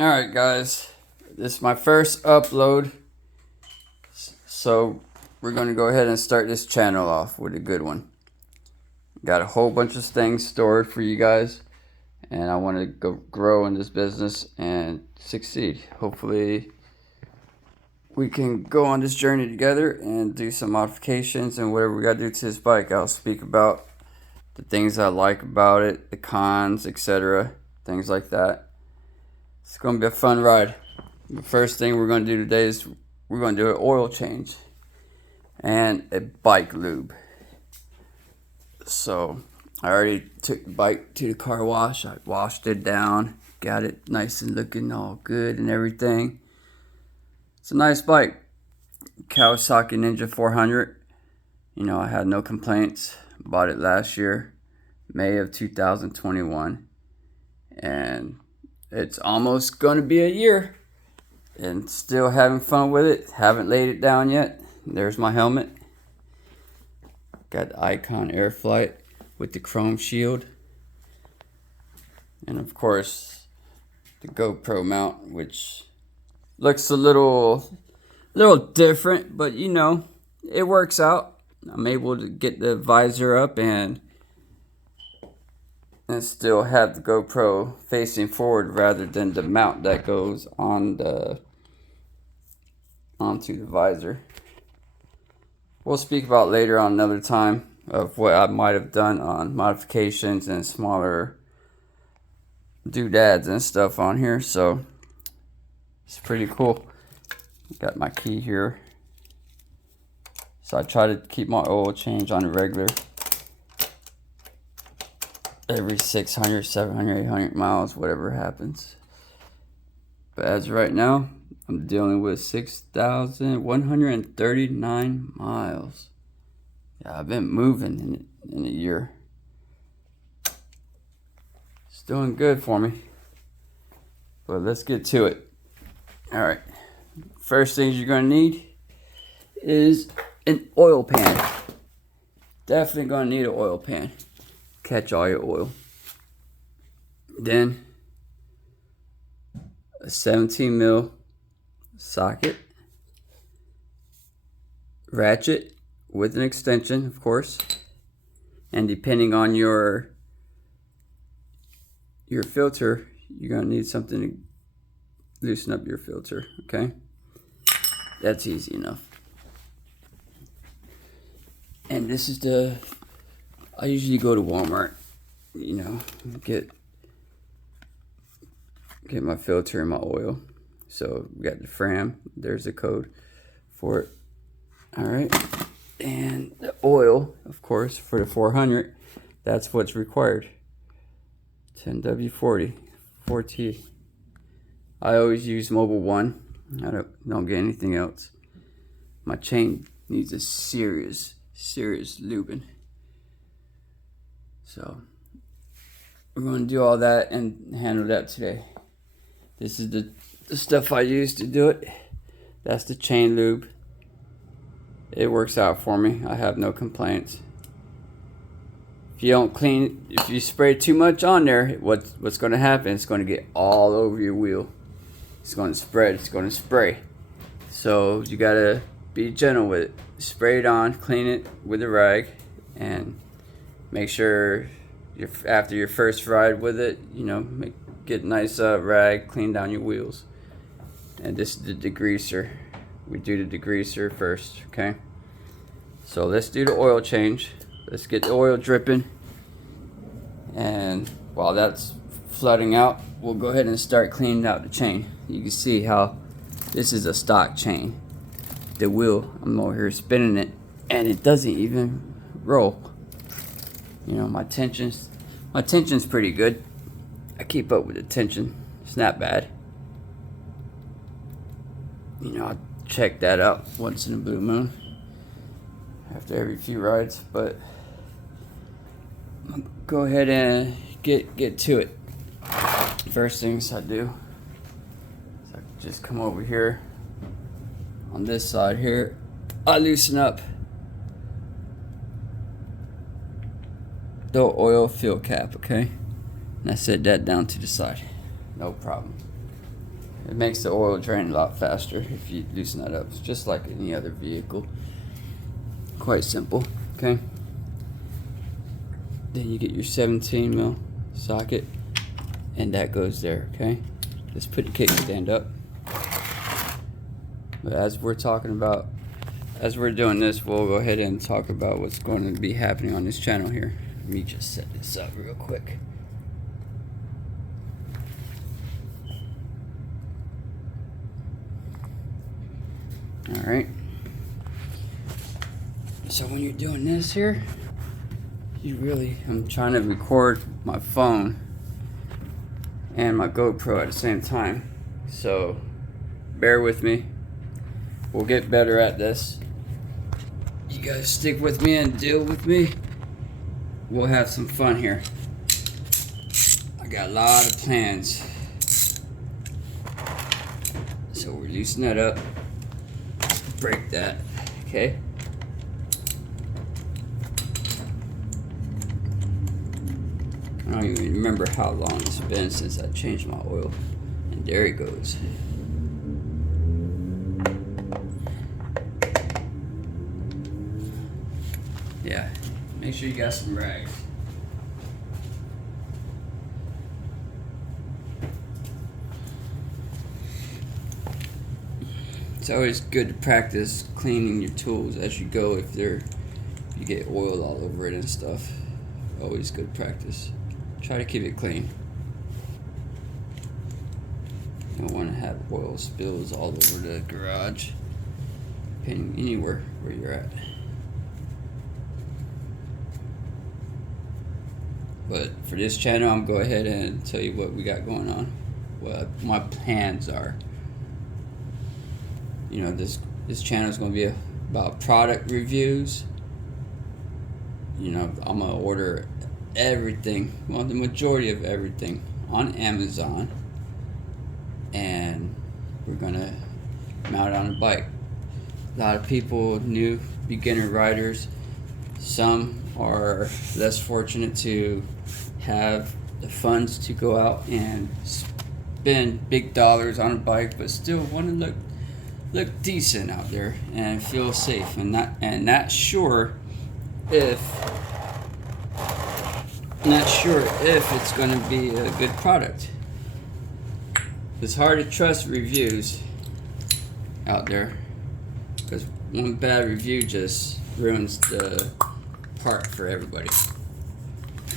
Alright guys, this is my first upload, so we're going to go ahead and start this channel off with a good one. Got a whole bunch of things stored for you guys, and I want to go grow in this business and succeed. Hopefully we can go on this journey together and do some modifications and whatever we got to do to this bike. I'll speak about the things I like about it, the cons, etc., things like that. It's going to be a fun ride. The first thing we're going to do today is we're going to do an oil change and a bike lube. So I already took the bike to the car wash. I washed it down, got it nice and looking all good and everything. It's a nice bike. Kawasaki Ninja 400. You know, I had no complaints. Bought it last year, May of 2021. And it's almost going to be a year. And still having fun with it. Haven't laid it down yet. There's my helmet. Got the Icon Air Flight with the chrome shield. And of course, the GoPro mount, which looks a little different, but you know, it works out. I'm able to get the visor up and still have the GoPro facing forward rather than the mount that goes on onto the visor. We'll speak about later on another time of what I might have done on modifications and smaller doodads and stuff on here. So it's pretty cool. Got my key here. So I try to keep my oil change on a regular. Every 600, 700, 800 miles, whatever happens. But as of right now, I'm dealing with 6,139 miles. Yeah, I've been moving in a year. It's doing good for me. But let's get to it. Alright. First things you're going to need is an oil pan. Definitely going to need an oil pan. Catch all your oil. Then a 17 mil socket, ratchet with an extension, of course, and depending on your filter, you're gonna need something to loosen up your filter. Okay, that's easy enough. And this is I usually go to Walmart, you know, get my filter and my oil. So we got the Fram. There's the code for it. All right, and the oil, of course, for the 400. That's what's required. 10W40, 4T. I always use Mobile 1. I don't get anything else. My chain needs a serious lubing. So we're going to do all that and handle that today. This is the stuff I use to do it. That's the chain lube. It works out for me. I have no complaints. If you don't clean, if you spray too much on there, what's going to happen? It's going to get all over your wheel. It's going to spread. It's going to spray. So you got to be gentle with it. Spray it on, clean it with a rag, and make sure after your first ride with it, you know, get a nice rag, clean down your wheels. And this is the degreaser. We do the degreaser first, okay? So let's do the oil change. Let's get the oil dripping. And while that's flooding out, we'll go ahead and start cleaning out the chain. You can see how this is a stock chain. The wheel, I'm over here spinning it, and it doesn't even roll. You know, my tension's pretty good. I keep up with the tension. It's not bad. You know, I check that out once in a blue moon after every few rides, but I'll go ahead and get to it. First things I do is I just come over here on this side here. I loosen up the oil fill cap, okay? And I set that down to the side. No problem. It makes the oil drain a lot faster if you loosen that up. It's just like any other vehicle. Quite simple, okay? Then you get your 17 mil socket, and that goes there, okay? Just put the kickstand up. But as we're doing this, we'll go ahead and talk about what's going to be happening on this channel here. Let me just set this up real quick. Alright. So when you're doing this here, I'm trying to record my phone and my GoPro at the same time. So bear with me. We'll get better at this. You guys stick with me and deal with me. We'll have some fun here. I got a lot of plans. So we're loosening that up. Break that, okay? I don't even remember how long it's been since I changed my oil. And there it goes. Yeah, make sure you got some rags. It's always good to practice cleaning your tools as you go if you get oil all over it and stuff. Always good practice. Try to keep it clean. You don't want to have oil spills all over the garage, anywhere where you're at. But for this channel, I'm going to go ahead and tell you what we got going on, what my plans are. You know, this channel is going to be about product reviews. You know, I'm going to order everything, well, the majority of everything on Amazon, and we're going to mount it on a bike. A lot of people, new beginner riders, some are less fortunate to have the funds to go out and spend big dollars on a bike, but still want to look decent out there and feel safe, and not sure if it's going to be a good product. It's hard to trust reviews out there because one bad review just ruins the part for everybody.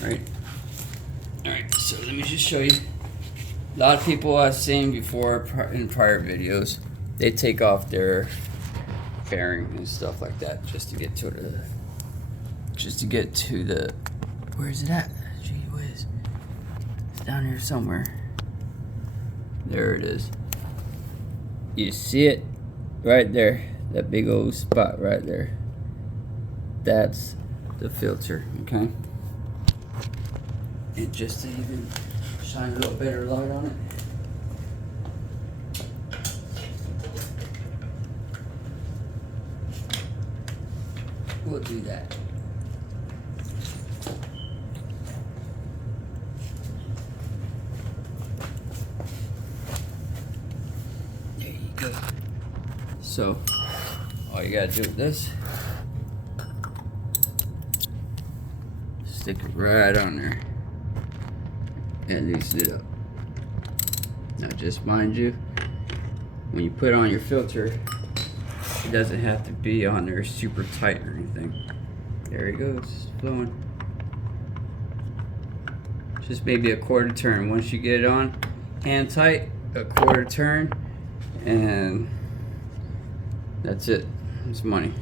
Alright, so let me just show you. A lot of people I've seen before in prior videos, they take off their fairing and stuff like that just to get to the where is it at? Gee whiz. It's down here somewhere. There it is. You see it right there, that big old spot right there. That's the filter, okay? And just to even shine a little better light on it, we'll do that. There you go. So, all you gotta do with this, stick it right on there and loosen it up. Now just mind you, when you put on your filter, it doesn't have to be on there super tight or anything. There it goes, flowing. Just maybe a quarter turn. Once you get it on, hand tight, a quarter turn, and that's it. It's money.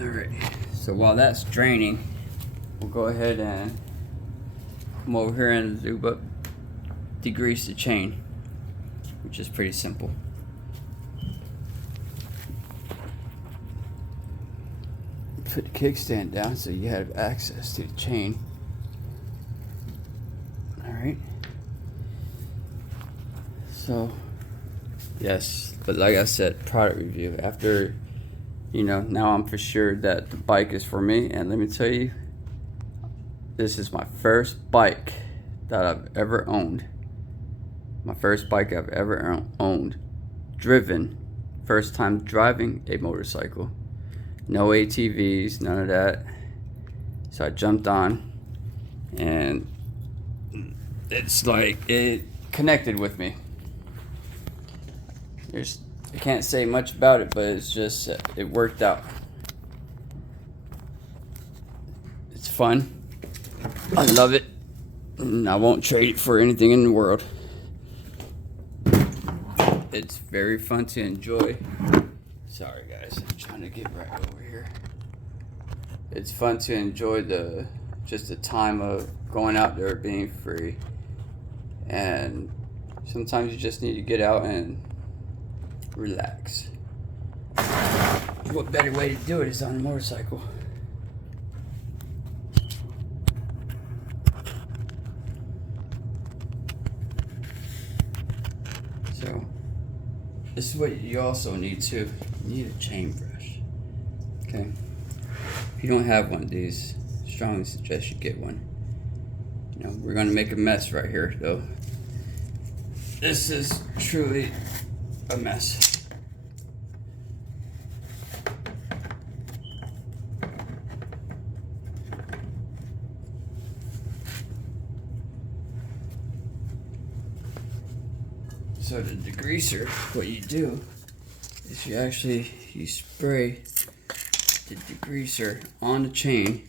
Alright, so while that's draining, we'll go ahead and come over here and lube up, degrease the chain, which is pretty simple. Put the kickstand down so you have access to the chain. Alright. So, yes, but like I said, product review. After, you know, now I'm for sure that the bike is for me. And let me tell you, this is my first bike that I've ever owned. My first bike I've ever owned. Driven. First time driving a motorcycle. No ATVs, none of that. So I jumped on, and it's like it connected with me. I can't say much about it, but it's just, it worked out. It's fun. I love it. And I won't trade it for anything in the world. It's very fun to enjoy. Sorry guys, I'm trying to get right over here. It's fun to enjoy just the time of going out there being free. And sometimes you just need to get out and relax. What better way to do it is on a motorcycle. So this is what you also need too. You need a chain brush. Okay. If you don't have one of these, I strongly suggest you get one. You know, we're gonna make a mess right here though. This is truly a mess. So the degreaser, what you do is you spray the degreaser on the chain.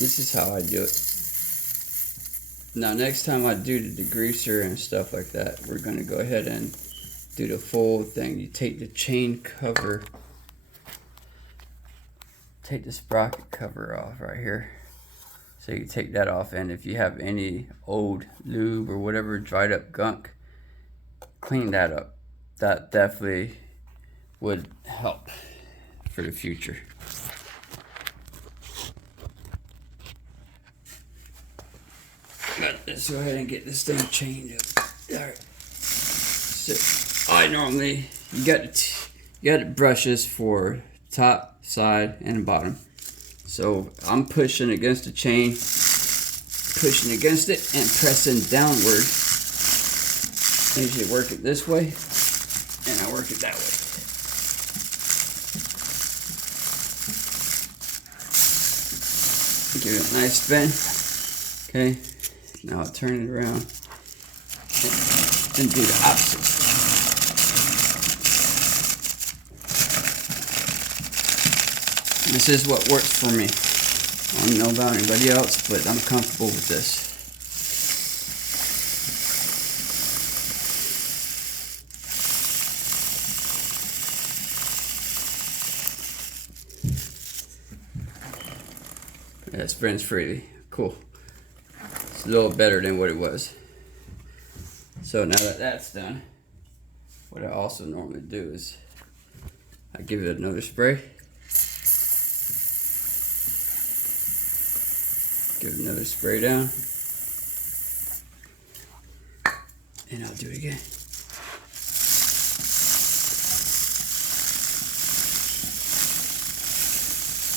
This is how I do it. Now next time I do the degreaser and stuff like that, we're gonna go ahead and do the full thing. You take the chain cover, take the sprocket cover off right here. So you take that off, and if you have any old lube or whatever dried up gunk, clean that up. That definitely would help for the future. But let's go ahead and get this thing chained up. Alright. So you got to brush this for top, side, and bottom. So I'm pushing against the chain, pushing against it, and pressing downward. I usually work it this way, and I work it that way. Give it a nice spin. Okay, now I'll turn it around and do the opposite. This is what works for me. I don't know about anybody else, but I'm comfortable with this. That spins freely. Cool. It's a little better than what it was. So now that that's done, what I also normally do is I give it another spray. Give it another spray down. And I'll do it again.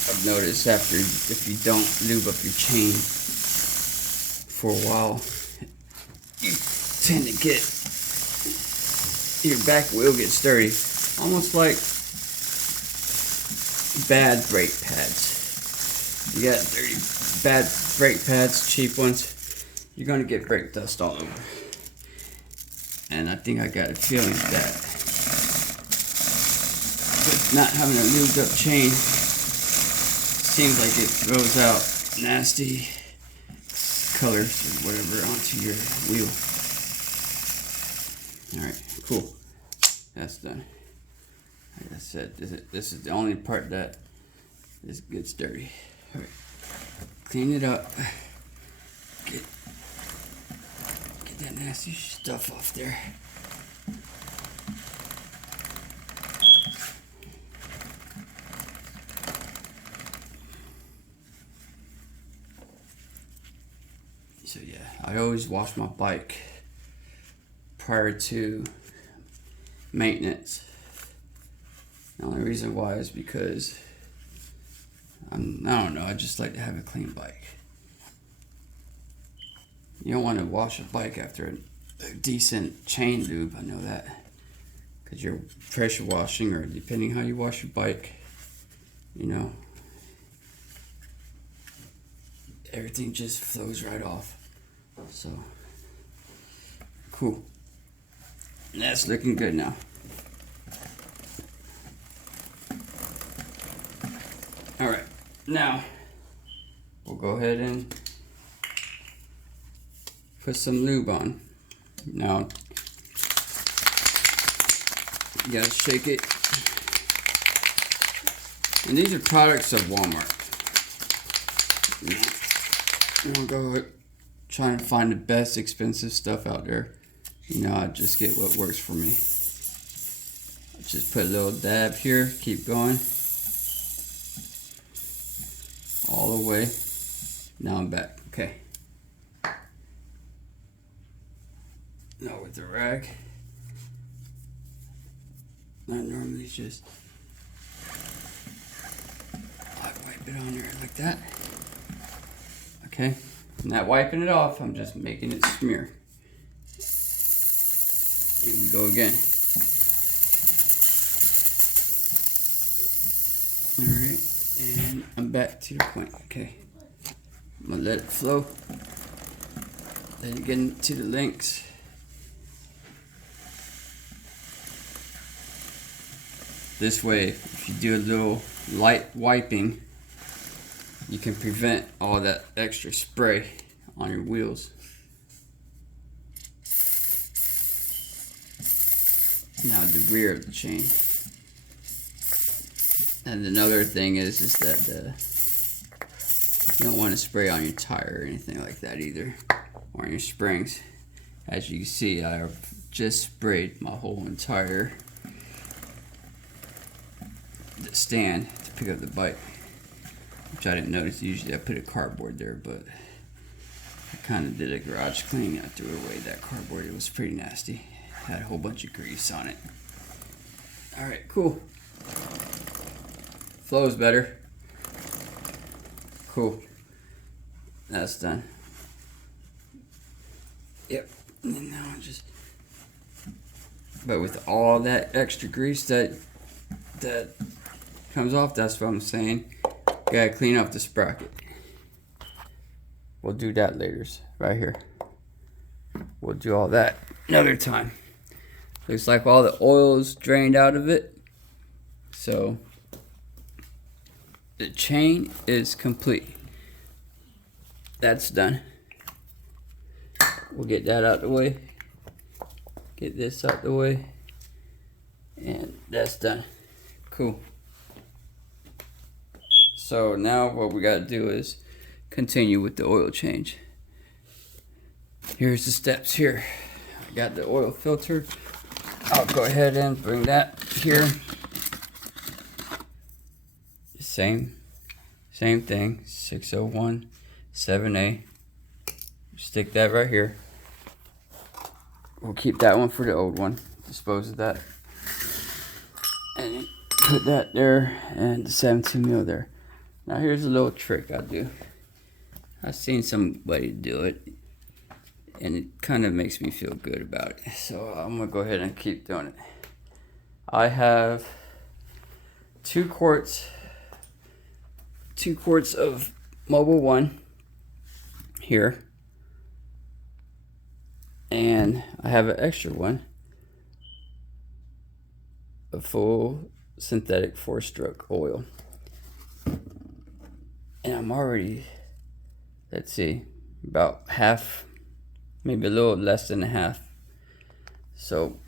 I've noticed if you don't lube up your chain for a while, you tend to get, your back wheel gets dirty. Almost like bad brake pads. You got dirty, bad brake pads, cheap ones, you're gonna get brake dust all over. And I think I got a feeling that with not having a lubed up chain, seems like it throws out nasty colors or whatever onto your wheel. Alright, cool. That's done. Like I said, this is the only part that gets dirty. Alright, clean it up. Get that nasty stuff off there. So yeah, I always wash my bike prior to maintenance. The only reason why is because I don't know, I just like to have a clean bike. You don't want to wash a bike after a decent chain lube, I know that. Because you're pressure washing, or depending how you wash your bike, you know, everything just flows right off. So, cool. That's looking good now. Alright, now we'll go ahead and put some lube on. Now, you gotta shake it. And these are products of Walmart. I'm gonna go trying to find the best expensive stuff out there. You know, I just get what works for me. Just put a little dab here, keep going. All the way. Now I'm back. Okay. Now with the rag, I normally just wipe it on there like that. Okay. I'm not wiping it off, I'm just making it smear. Here we go again. Alright, and I'm back to the point. Okay. I'm gonna let it flow. Then get into the links. This way, if you do a little light wiping, you can prevent all that extra spray on your wheels. Now the rear of the chain. And another thing is that you don't want to spray on your tire or anything like that either, or on your springs. As you can see, I've just sprayed my whole entire stand to pick up the bike, which I didn't notice. Usually I put a cardboard there, but I kind of did a garage cleaning. I threw away that cardboard. It was pretty nasty. Had a whole bunch of grease on it. Alright, cool. Flows better. Cool. That's done. Yep. And now I just... But with all that extra grease that comes off, that's what I'm saying. Gotta clean off the sprocket. We'll do that later, right here. We'll do all that another time. Looks like all the oil is drained out of it. So the chain is complete. That's done. We'll get that out the way. Get this out the way. And that's done. Cool. So now what we gotta do is continue with the oil change. Here's the steps here. I got the oil filter. I'll go ahead and bring that here. Same thing. 601 7A. Stick that right here. We'll keep that one for the old one. Dispose of that. And put that there and the 17 mil there. Now here's a little trick I do. I've seen somebody do it, and it kind of makes me feel good about it. So I'm gonna go ahead and keep doing it. I have 2 quarts of Mobil 1 here, and I have an extra one, a full synthetic 4-stroke oil. And I'm already, let's see, about half, maybe a little less than a half. So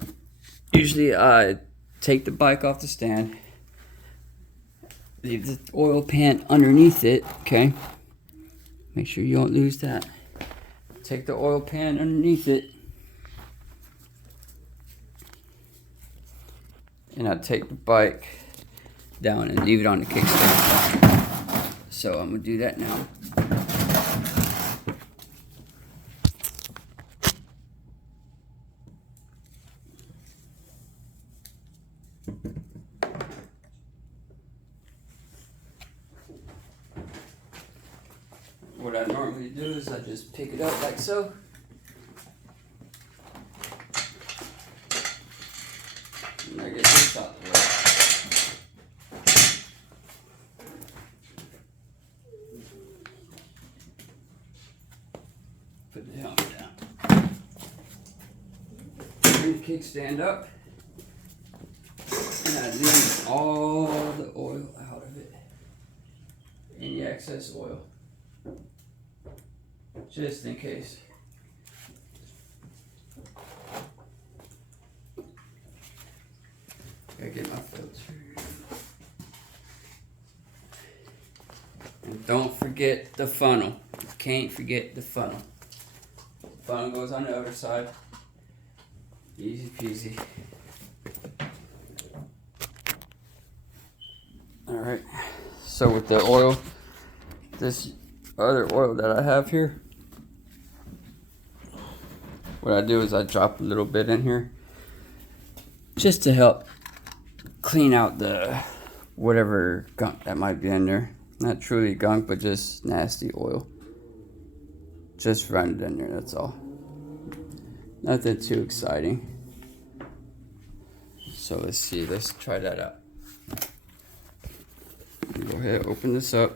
usually I take the bike off the stand, leave the oil pan underneath it, okay? Make sure you don't lose that. Take the oil pan underneath it, and I take the bike down and leave it on the kickstand. So I'm gonna do that now. What what I normally do is I just pick it up like so. And I get this out the way. Put the helmet down. Bring the kickstand up. And I leave all the oil out of it. Any excess oil. Just in case. Gotta get my filter. And don't forget the funnel. You can't forget the funnel. The funnel goes on the other side. Easy peasy. Alright, so with the oil, this other oil that I have here, what I do is I drop a little bit in here just to help clean out the whatever gunk that might be in there. Not truly gunk, but just nasty oil. Just run it in there, that's all. Nothing too exciting. So let's see, let's try that out. Go ahead, open this up.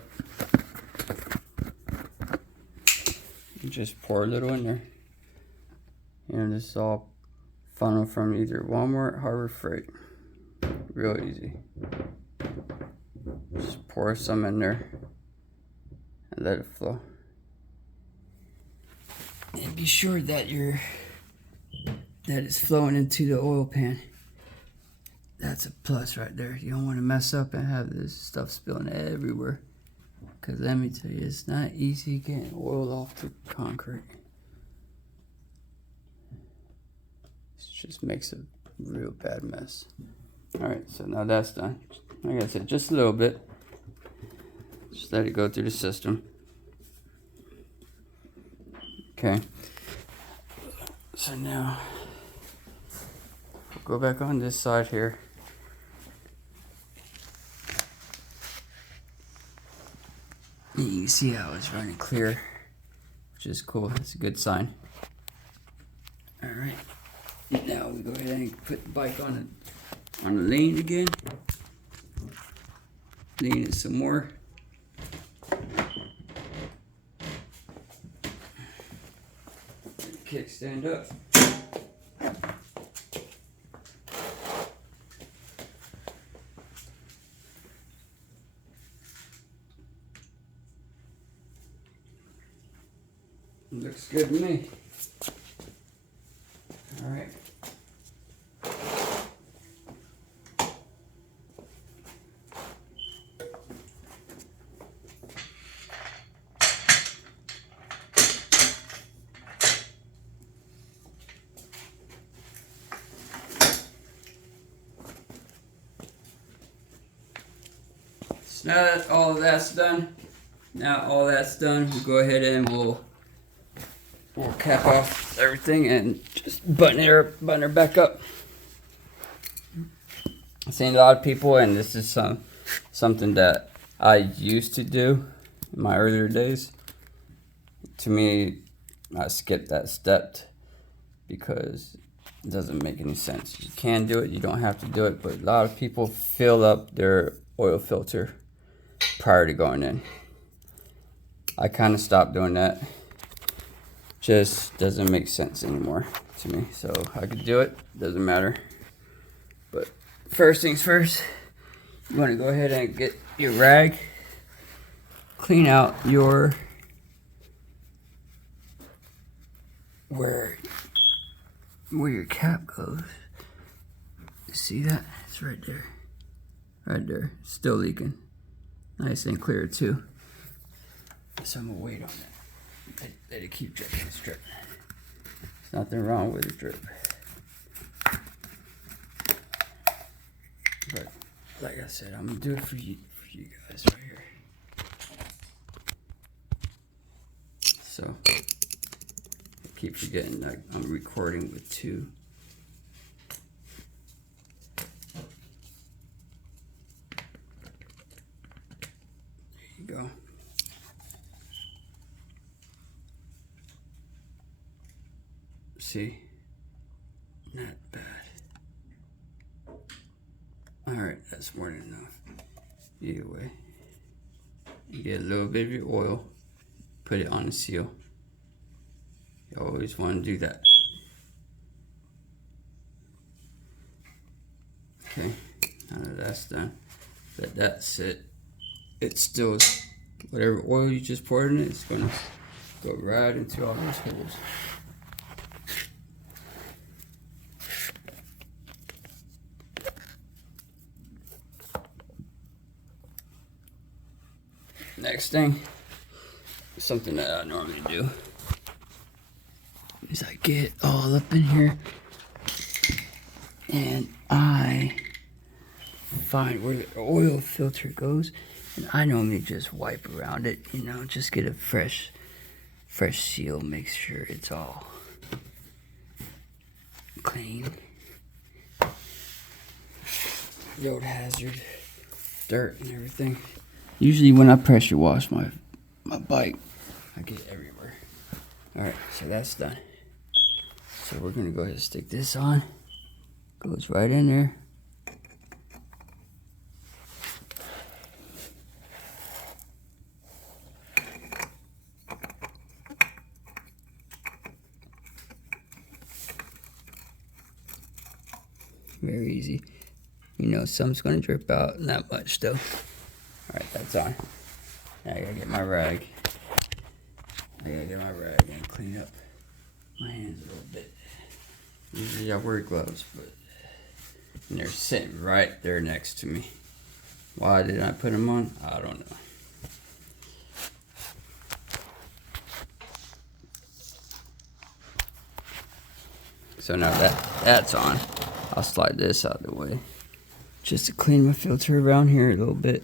And just pour a little in there. And this is all funnel from either Walmart, Harbor Freight. Real easy. Just pour some in there and let it flow. And be sure that it's flowing into the oil pan. That's a plus right there. You don't want to mess up and have this stuff spilling everywhere. Because let me tell you, it's not easy getting oil off the concrete. It just makes a real bad mess. Alright, so now that's done. Like I said, just a little bit. Just let it go through the system. Okay. So now, we'll go back on this side here. And you can see how it's running clear, which is cool. It's a good sign. Alright. Now we go ahead and put the bike on the lean again. Lean it some more. Kickstand up. Looks good to me. All right. So now that all of that's done, we'll go ahead and we'll cap off everything and just button her back up. I've seen a lot of people, and this is something that I used to do in my earlier days. To me, I skipped that step because it doesn't make any sense. You can do it, you don't have to do it, but a lot of people fill up their oil filter prior to going in. I kind of stopped doing that. Just doesn't make sense anymore to me. So I could do it, doesn't matter. But first things first, you want to go ahead and get your rag, clean out your where your cap goes. See that? It's right there. Right there. It's still leaking. Nice and clear too. So I'm gonna wait on that. Let it keep dripping. It's dripping. There's nothing wrong with it drip. But like I said, I'm gonna do it for you guys right here. So I keep forgetting that I'm recording with two. There you go. See? Not bad. Alright, that's more than enough. Either way. You get a little bit of your oil, put it on the seal. You always want to do that. Okay, now that that's done, let that sit. It still, whatever oil you just poured in it, it's gonna go right into all those holes. Next thing, something that I normally do, is I get all up in here and I find where the oil filter goes, and I normally just wipe around it, you know, just get a fresh seal, make sure it's all clean. Road hazard, dirt and everything. Usually when I pressure wash my bike, I get everywhere. Alright, so that's done. So we're gonna go ahead and stick this on. Goes right in there. Very easy. You know, some's gonna drip out, not much though. Alright, that's on. Now I gotta get my rag. And clean up my hands a little bit. Usually I wear gloves, but and they're sitting right there next to me. Why did I put them on? I don't know. So now that's on, I'll slide this out of the way just to clean my filter around here a little bit.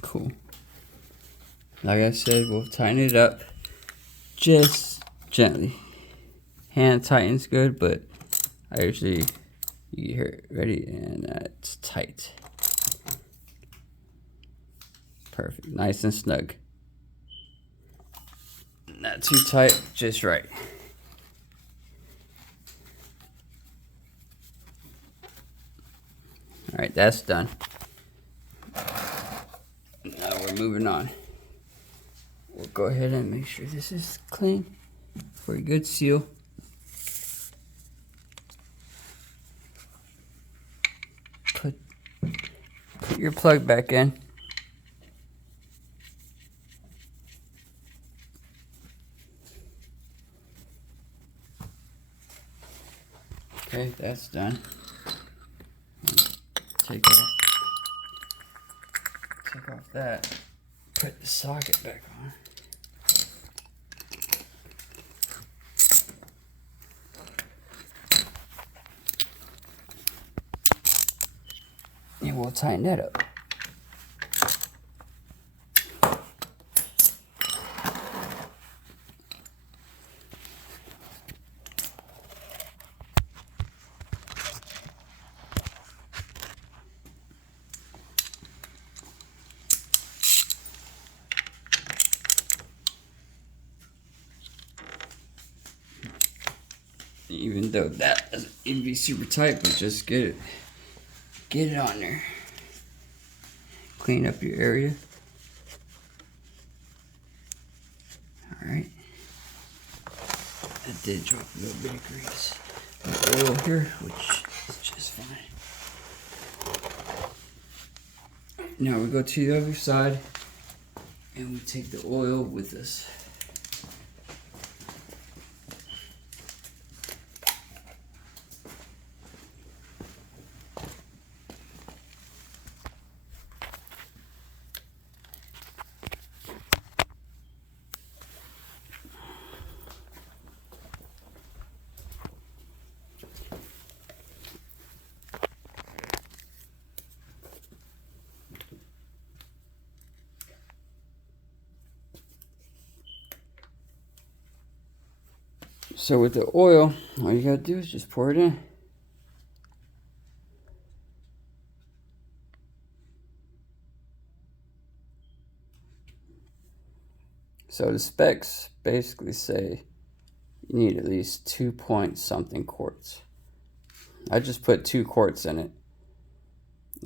Cool. Like I said, we'll tighten it up just gently. Hand tightens good, but I usually, you hear it, ready, and it's tight. Perfect, nice and snug. Not too tight, just right. All right, that's done. Now we're moving on. We'll go ahead and make sure this is clean for a good seal. Put your plug back in. Okay, that's done. Take off that. Put the socket back on. And we'll tighten that up. Even though that doesn't need to be super tight, but just get it on there. Clean up your area. Alright. I did drop a little bit of grease. Oil here, which is just fine. Now we go to the other side and we take the oil with us. So with the oil, all you gotta do is just pour it in. So the specs basically say you need at least 2 point something quarts. I just put 2 quarts in it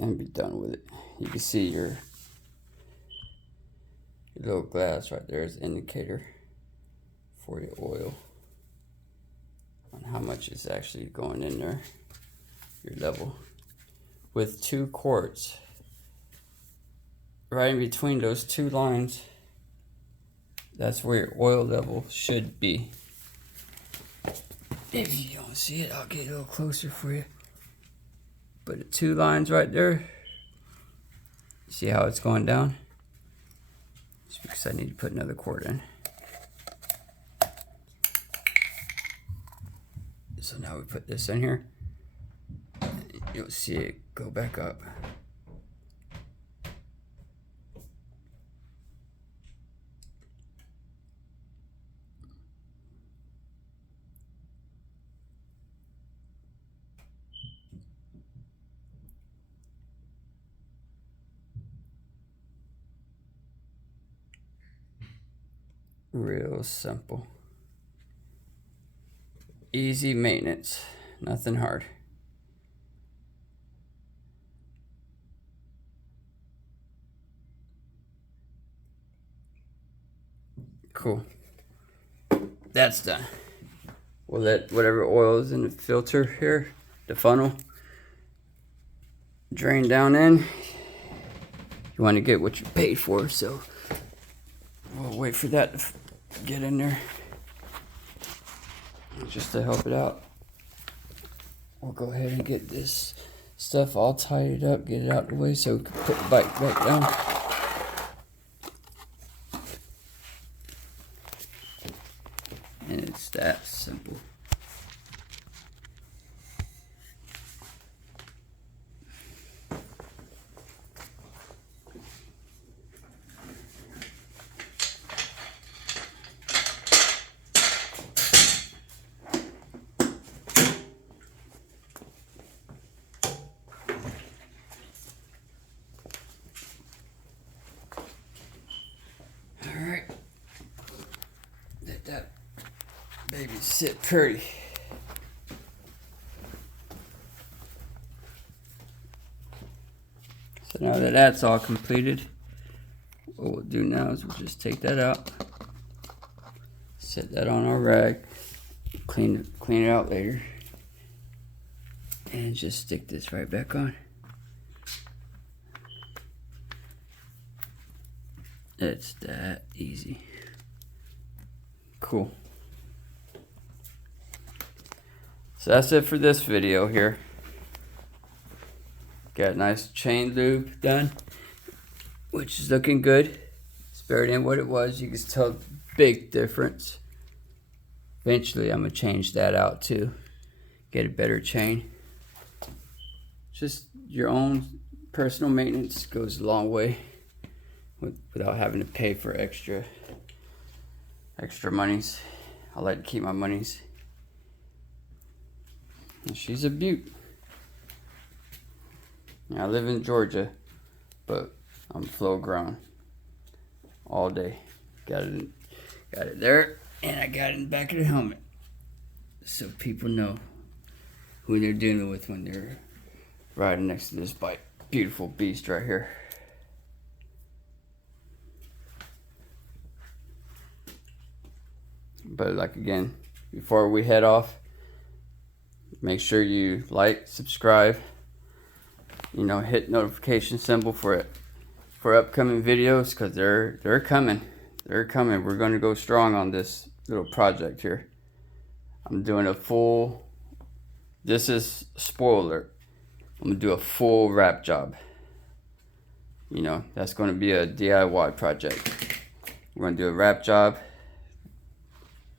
and be done with it. You can see your little glass right there is the indicator for your oil on how much is actually going in there, your level. With 2 quarts, right in between those 2 lines, that's where your oil level should be. If you don't see it, I'll get a little closer for you. But the 2 lines right there, see how it's going down? It's because I need to put another quart in. So now we put this in here. You'll see it go back up. Real simple. Easy maintenance, nothing hard. Cool. That's done. We'll let whatever oil is in the filter here, the funnel, drain down in. You want to get what you paid for, so we'll wait for that to get in there. Just to help it out, we'll go ahead and get this stuff all tidied up, get it out of the way so we can put the bike back down. And it's that simple. Alright, let that baby sit pretty. So now that that's all completed, what we'll do now is we'll just take that out, set that on our rag, clean it out later, and just stick this right back on. It's that easy. Cool. So that's it for this video here. Got a nice chain lube done, which is looking good. It's buried in what it was. You can tell big difference. Eventually I'm gonna change that out too. Get a better chain. Just your own personal maintenance goes a long way without having to pay for extra monies. I like to keep my monies. And she's a beaut. I live in Georgia, but I'm flow grown all day. Got it there, and I got it in the back of the helmet, so people know who they're dealing with when they're riding next to this bike. Beautiful beast right here. But like again, before we head off, make sure you like, subscribe, you know, hit notification symbol for upcoming videos, because they're coming. We're going to go strong on this little project here. I'm doing a full, this is spoiler, I'm going to do a full wrap job. You know, that's going to be a DIY project. We're going to do a wrap job.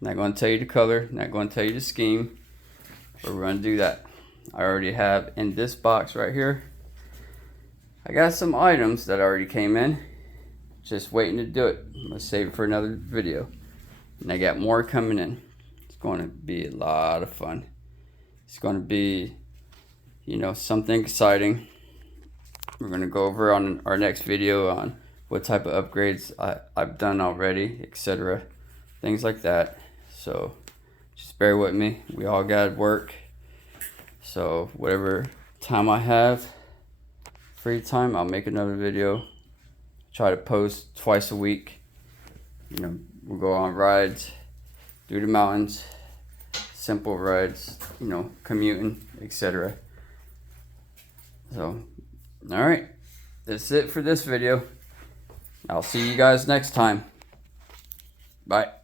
Not going to tell you the color, not going to tell you the scheme, but we're going to do that. I already have in this box right here, I got some items that already came in, just waiting to do it. I'm going to save it for another video. And I got more coming in. It's going to be a lot of fun. It's going to be, you know, something exciting. We're going to go over on our next video on what type of upgrades I've done already, etc. Things like that. So just bear with me. We all got work. So whatever time I have, free time, I'll make another video. Try to post twice a week. You know, we'll go on rides through the mountains, simple rides, you know, commuting, etc. So, all right, that's it for this video. I'll see you guys next time. Bye.